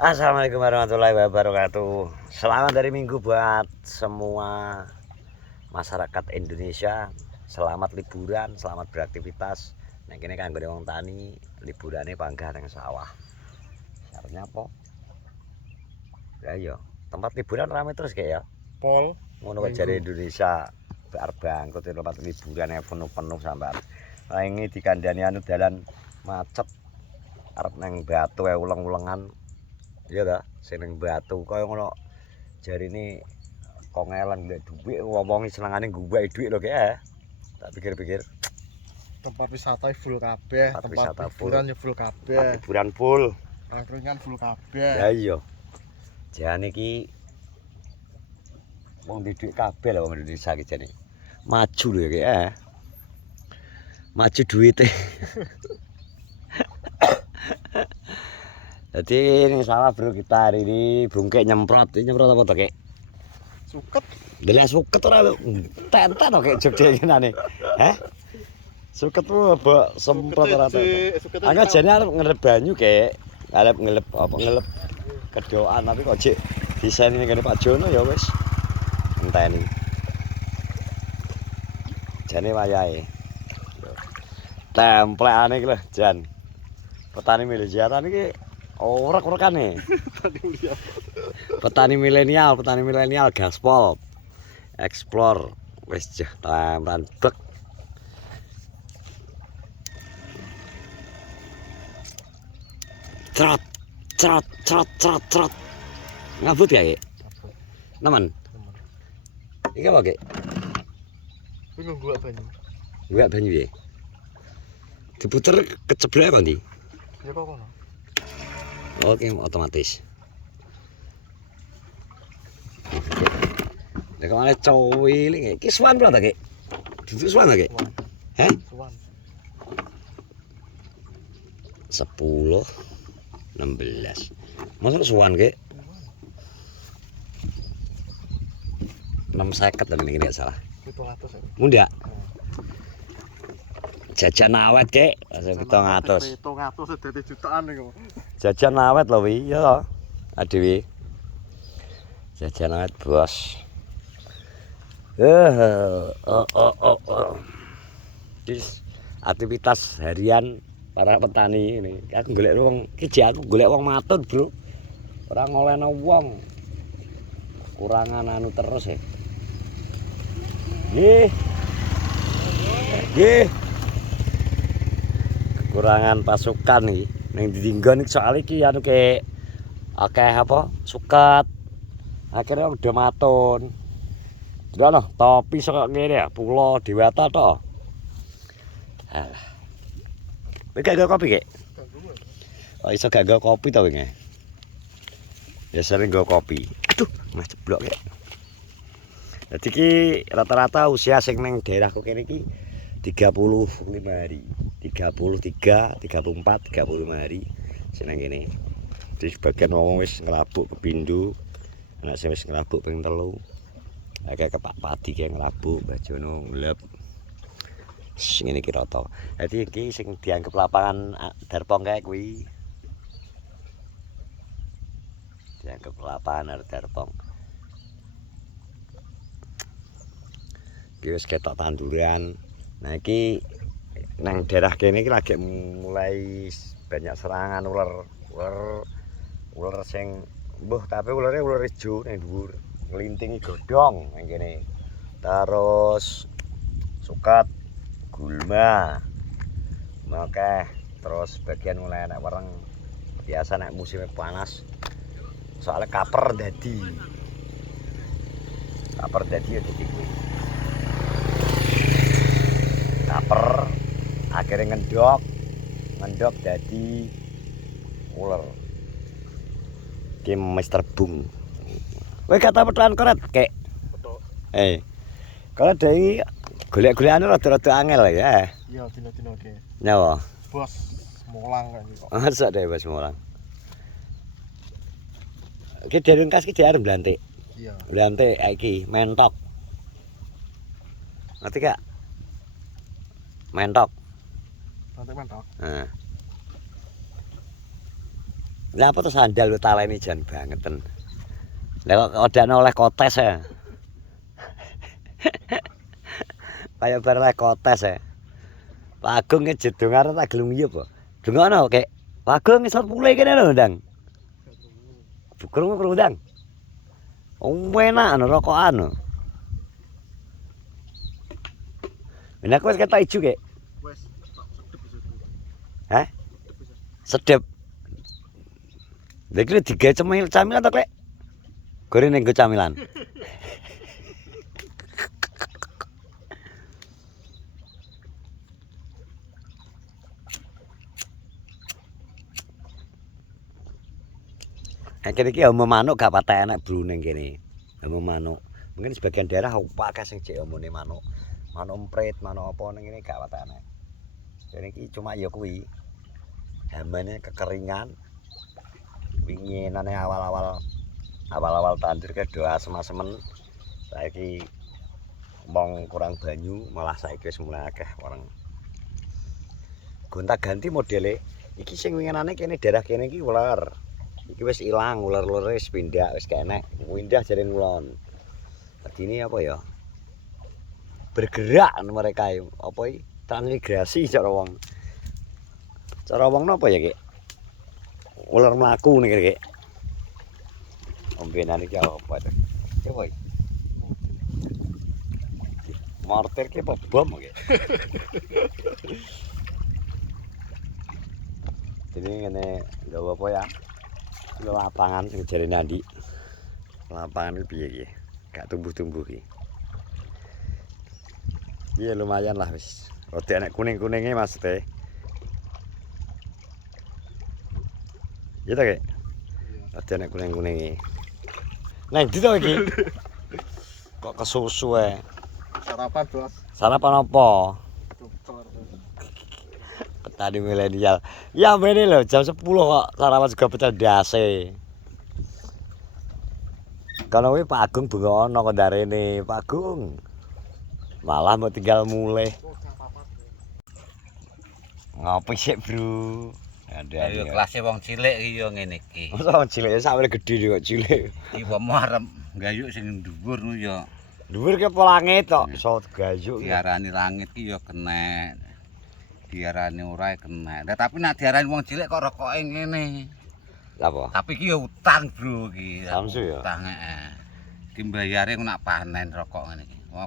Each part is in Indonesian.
Assalamualaikum warahmatullahi wabarakatuh. Selamat dari Minggu buat semua masyarakat Indonesia. Selamat liburan, selamat beraktivitas. Nah kini kanggo wong tani liburane panggah nang sawah. Syaratnya apa? Ya iya, tempat liburan ramai terus kayak ya. Pol Ngono kok jare Indonesia bar bangkut tempat liburane penuh-penuh sampean. Lah ini dikandani anu dalan macet arep nang Batu uleng-ulengan. Iya ta, sing ning Batu kaya ngono. Jarine kok ngeleng ndek dhuwit ngomongi senengane guwek dhuwit lho kek. Tak pikir-pikir tempat wisata full kabeh, tempat tempat wisata hiburan ya full kabeh, liburan full. angkringan full kabeh. Ya iya. Jane iki wong di dhuwit kabeh lho wong Indonesia iki jane. Maju lho ya kek. Maju duwite. Jadi ini sawah bro kita hari ini bungkek nyemprot. Ini nyemprot apa tuh kek? Suket. Delah suket ora tenten to kek Jogja kenane. Heh? Suket ku mbok semprot ora tenten. Angga jane arep ngelep banyu kek. Ngelep apa ngelep kedoan tapi kok jek desain ini kene Pak Jono ya wis. Enteni. Jane wayahe. Templekane iki lho Jan. Petani milenial iki orek-orekane. Petani milenial gaspol. Explore wis jah tamran bek. Trot. Ngabut ya, Kek? Nemen. Iki apa, Kek? Kuwi gua banyu. Gua banyu ya. Diputer keceblek kok ndi? Ya kok kono. Oke, otomatis. Nek ana cowiling iki suwan berapa, Kek? Duduk suwan Kek? Heh? Suwan. 10 16. Masuk suwan Kek? 650 dan ini enggak salah. 700 ya. Munda. Jajan awet Kek, langsung 700. 700 dadi jutaan niku. Jajan awet lho wi, ya to. Adewe. Jajan awet, Bos. Dis aktivitas harian para petani ini. Aku golek wong, iki aku golek wong matut, Bro. Ora ngolehno wong. Kurangan anu terus ya. Nggih. Kekurangan pasukan iki. Ning dinggon iki soal iki anu ke akeh apa? Suket. Akhirnya udah matun. Ndono, topi sok ngene ya, pulo Dewata to. Alah. Kowe gak kopi, Kek? Oh, iso gak kopi to wingi. Ya sering nggo kopi. Aduh, mas ceblok Kek. Dadi iki rata-rata usia sing ning daerahku kene iki 35 hari. 33, 34, 35 hari sing nang kene. Di sebagian wong wis ngelabuk pepindho. Anak sing wis ngelabuk ping 3. Akeh kepak padi ki ngelabuk, Mbah Jono ngleb. Sing ngene iki rata. Dadi iki sing dianggep lapangan Darpong kae kuwi. Dianggep lapangan Darpong. Iki wis ketok tanduran. Nah iki nang daerah kene iki lagi mulai banyak serangan ular sing mbuh tapi ulare ular ijo ning dhuwur. Nglintingi godhong nang kene. Terus suket, gulma. Oke, terus bagian mulai enak wereng. Biasa nek musim panas. Soalnya kaper dadi. Kaper dadi ya dadi kuwi. Kaper akhirnya ngendok dadi ular. Ki Mister Bung. Kowe kata petuan koret, Kek. Betul. Kalau dari golek-golekane rada-rada angel ya. Iya, dino-dino ke. Nyawa. Bos mulang kan kok. Masa deh Bos Molang. Ki dari engkas ki diarep blantik. Iya. Blantik iki mentok. Ngerti gak? Mentok. Nanti mentok. Heeh. Lah apa tuh sandal lu taleni jan bangeten. Lah kok odakno oleh kotes ya. Kayak bar oleh kotes ya. Pak Agung ki jedung arep tak gelem iya apa. Dengono kek. Pak Agung isor pule kene lho, Ndang. Krungu Ndang. Enak anu rokokan. Bener wis ketok ijo kek. Wes, tak sedep bisa. Hah? Sedep. Lha iki digawe camilan to, Klek? Goreng ning camilan. Kene iki homo manuk gak patah enak bruning kene. Homo manuk. Mungkin sebagian daerah akeh sing cek homone manuk. Manuk emprit, manuk apa ning kene gak patah enak. Kene iki cuma ya kuwi. Hamane kekeringan. Winginane awal-awal tandur ke do asem-asemen. Saiki mong kurang banyu, malah saiki wis mulai akeh orang. Gonta-ganti modele. Iki sing winginane kene daerah kene iki ular. Iki wis ilang, ular-ulare wis pindah, wis kenek. Pindah jare ngulon. Adine apa ya? Bergerak mereka apa iki? Transmigrasi cara wong. Cara wong napa ya, Kek? Ular mlaku nih, Kek. Ombenan iki apa to? Coba iki. Mortir ki apa bom Kek? Jadi ngene nggawa apa ya? Lapangan sing jarene Andi. Lapangan iki piye iki? Gak tumbuh-tumbuh iki. Iya lumayan lah wis. Rada enek kuning-kuninge maksudnya. Iya ta, Kek? Rada enek kuning-kuninge. Nah, ndi to iki? Kok kesusu ae. Sarapan, Bos. Sarapan apa? Dokter. Petani milenial. Ya mbene lho jam 10 kok sarapan juga pecah ndase. Kalau kuwi Pak Agung bengono kok ndarene, Pak Agung. Malah mau tinggal mulai. Oh, gak apa-apa. Ngopi sik, Bro. Ayo kelasé wong cilik iki yo ngene iki. Masa cilik sampe gedhe kok cilik. Iki apa arep gayuk sing dhuwur ku yo Dhuwur ki apa langit tok iso gayuk. diarani langit ki yo kenek. Diarani ora kenek. Lah tapi nek diarani wong cilik kok rokoke ngene. Apa? Tapi ki yo utang, Bro iki. Samsu ya? Utang heeh. Ki mbayare nak panen rokok ngene iki. Wong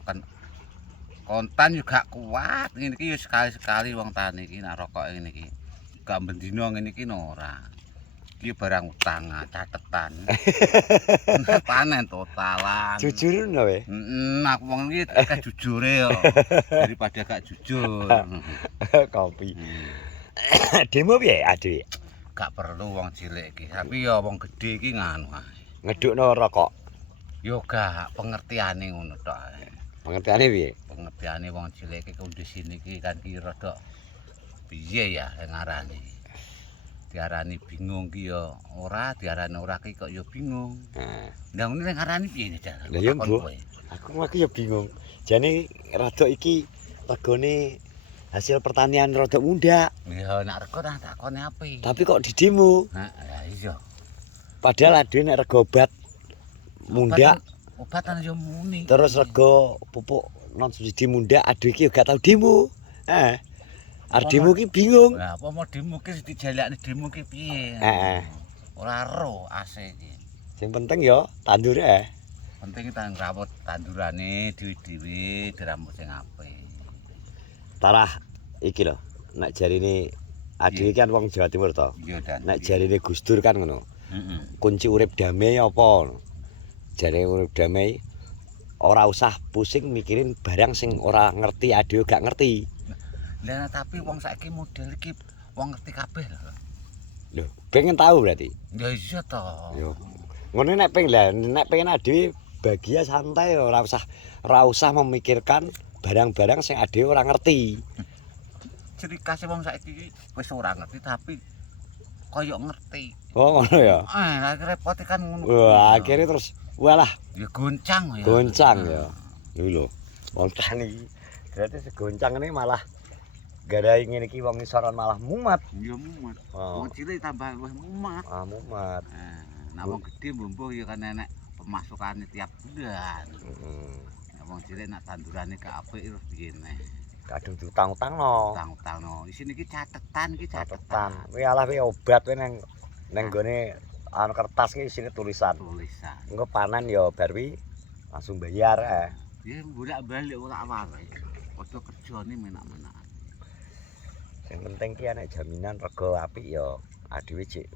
kontan juga kuat ngene iki yo sekali-sekali wong tani iki nak rokok ngene iki. Gak bendino ngene iki ora. Iki barang utang catetan. Panen totalan. Jujur lho we. Aku wong iki akeh jujure yo. Daripada gak jujur. Kopi. Demo piye Ade? Gak perlu wong cilik iki. Tapi yo wong gedhe iki nganu ae. Ngedukno rokok. Yo gak pengertiane ngono tok ae. Pengertiane piye? Pengertiane wong cilik iki kondisine iki kan ki rada piye ya ngarani. Diarani bingung ki yo ora, diarani ora ki kok yo bingung. Heeh. Lah ngene nek ngarani piye nek? Lah yo mbok. Aku ya bingung. Jane rada iki regane hasil pertanian rada mundak. Ya nek rego tak takone api. Tapi kok didemo? Nah, lah iya. Padahal ade nek rego obat mundak Obatan yo muni. terus rego pupuk non subsidi mundak ade iki gak tau demo. Arep demo ki bingung. Lah apa mau demo ki dijalakne demo ki piye? Heeh. Ora ero ase iki. Sing penting ya tandure. Penting kita ngrawut tandurane dhewe-dhewe dirambut sing apik. Tarah iki lho. Nek jarine ade kan wong Jawa Timur to. Iya dan. Nek jarine Gus Dur kan ngono. Heeh. Kunci urip damai apa? Jare urip damai ora usah pusing mikirin barang sing ora ngerti ade gak ngerti. Lah tapi wong saiki model iki wong ngerti kabeh lho. Lho, pengen tahu berarti. Ya iya to. Yo. Ngono nek pengen ade bahagia santai ora usah memikirkan barang-barang sing ade ora ngerti. Ciri khas wong saiki wis ora ngerti tapi koyo ngerti. Oh ngono ya. Lah repot kan ngono. Wah, akhirnya terus walah Ya goncang ya. goncang ya. Lho lho. Wong tani berarti segoncang ini malah Gadahi ngene iki wong isoran malah mumet. Ya mumet. Oh. Wong cilik tambah luwih mumet. Ah mumet. Nah, wong gedhe mbuh ya kan enek pemasukane tiap bulan. Heeh. Nah, wong cilik nak tandurane gak apik terus piye neh. Kadung diutang-utangno. Utang-utangno. Isine iki catetan iki Catetan. catetan. Kuwi alah kuwi obat kuwi nang nggone anu kertas ki isine tulisan. Tulisan. Engko panen ya bar wi langsung bayar Ya bolak-balik ora aware. Padha kerjane menak-menak. Sing penting ki enek jaminan rego apik ya adewe cek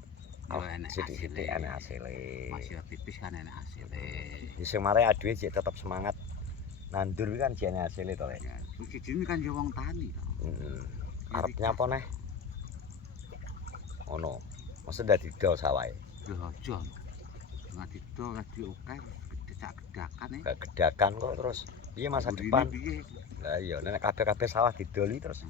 Yo enek sithik-sithik hasilé. enek hasile. Masih tipis kan enek hasilé. Wis sing mare adewe cek tetep semangat nandur kuwi kan jane hasile to Lek. Ya, siji kan yo wong tani to. Heeh. Arep nyapa neh? Ono. Mesti dadi do sawahe. Yo aja. Ngati do lagi akeh gede sak gedakan Gak gedakan kok terus piye masa depan? Piye? Lah iya nek kabeh-kabeh sawah didoli terus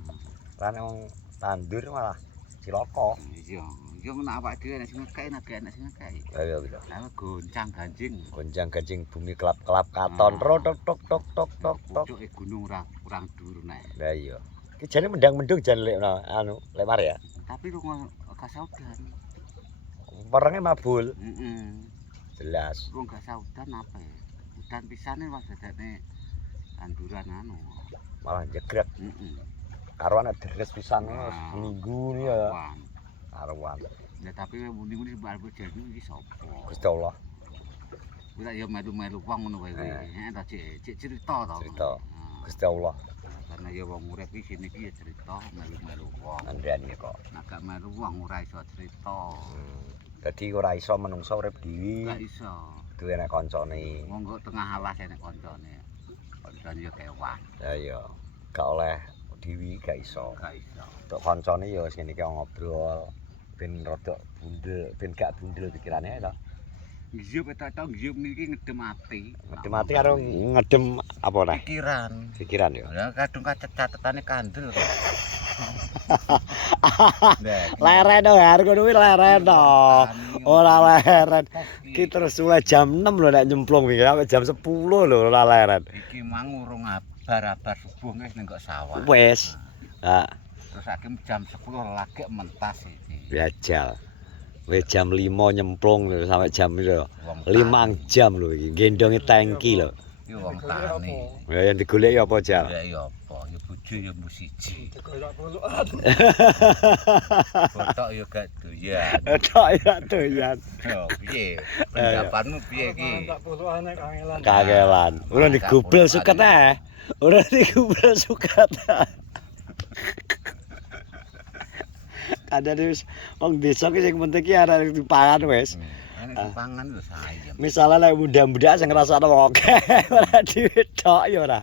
ra nek wong tandur malah cilaka. Iya, yo nek awak dhewe nek sing ngekeki nek enek sing ngekeki. Lah iya gitu. Lah goncang ganjing. Gonjang-ganjing bumi kelap-kelap katon tok tok tok tok tok tok tok. Pucuke gunung ora kurang dhuwur nek. Lah iya. Ki jane mendang-mendung jan lek anu lek mare ya. Tapi lu gak saudan. Perenge mabul. Heeh. Jelas. Lu gak saudan apa ya? Udan pisane wis dadane tanduran anu. Malah jegrek Heeh. karo ana deres pisan seminggu ni ya. Wan. Karuan. Ya tapi muni-muni bal jadi iki sapa? Gusti Allah. Ora ya melu-melu wong ngono wae. Heeh ta cek cerita to. Cerita. Nah, Gusti Allah. karena ya wong urip iki sini iki ya cerita melu-melu wong. Andani kok. Nek gak melu wong ora iso cerita. Dadi ora iso menungso urip dhewe. Gak iso. Duwe nek kancane. Monggo tengah alas enek kancane. Kancane ya kewan. Ya iya. Gak oleh dhewe gak iso. Gak iso. Tok kancane ya wis ngene iki ngobrol ben rada bundel, ben gak bundel pikirane to. Ngiyup eta ngiyup niki ngedem ati. Ngedem ati karo ngedem apa neh? Pikiran. Pikiran ya. Ya kadung catetane kandel kok. Leren to har ngono kuwi leren to. Ora leren. Ki terus mulai jam 6 lho nek nyemplung iki sampai jam 10 lho ora leren. Iki mang urung abar-abar subuh wis ning kok sawah. Wis. Ha, Terus saiki jam 10 lagi mentas iki. belajar. Wis jam 5 nyemplung lho sampai jam itu. Wong 5 jam lho iki gendonge tangki lho. iki wong tani. Ya yang digoleki apa jal? Ya iya apa, ya bojo ya mbu siji. Dikoyak puluhan. Botok ya gak doyan. Tok ya doyan. Yo piye? Pendapatmu piye iki? Tak puluhan nek kangelan. Kangelan. Ora digubel suket ae. Ora digubel suket. Ada wis wong desa ki sing penting ki arek dipangan wis. Enek pangan lho sayem. Misale lek muda-muda sing ngrasakno wong akeh ora dhewe tok ya ora.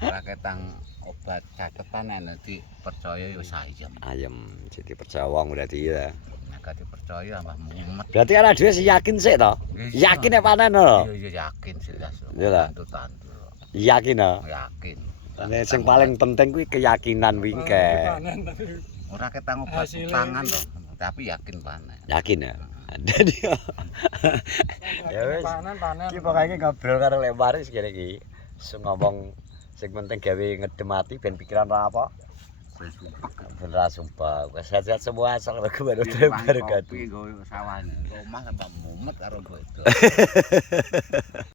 Ora ketang obat catetan nek dipercaya ya sayem. Ayem jadi percaya wong berarti ya. Nek gak dipercaya ambah mumet. Berarti arek dhewe sing yakin sik to. Yakin nek panen lho. Iya yakin jelas. Iya ta? Tantu. Yakin to. Yakin. Nek sing paling penting kuwi keyakinan wingke. Panen tapi Ora ketang obat Hasilnya pangan to, tapi yakin panen. Yakin ya. Dadi ya wis. panen. Iki pokoke ngobrol karo Lek Maris kene iki. Ngomong sing penting gawe ngedem ati ben pikiran ora apa. Ben sumpek. Ben ra sumpah. Sehat-sehat semua asal baru Kopi berkatu. nggo sawane. Omah tambah mumet karo gue itu.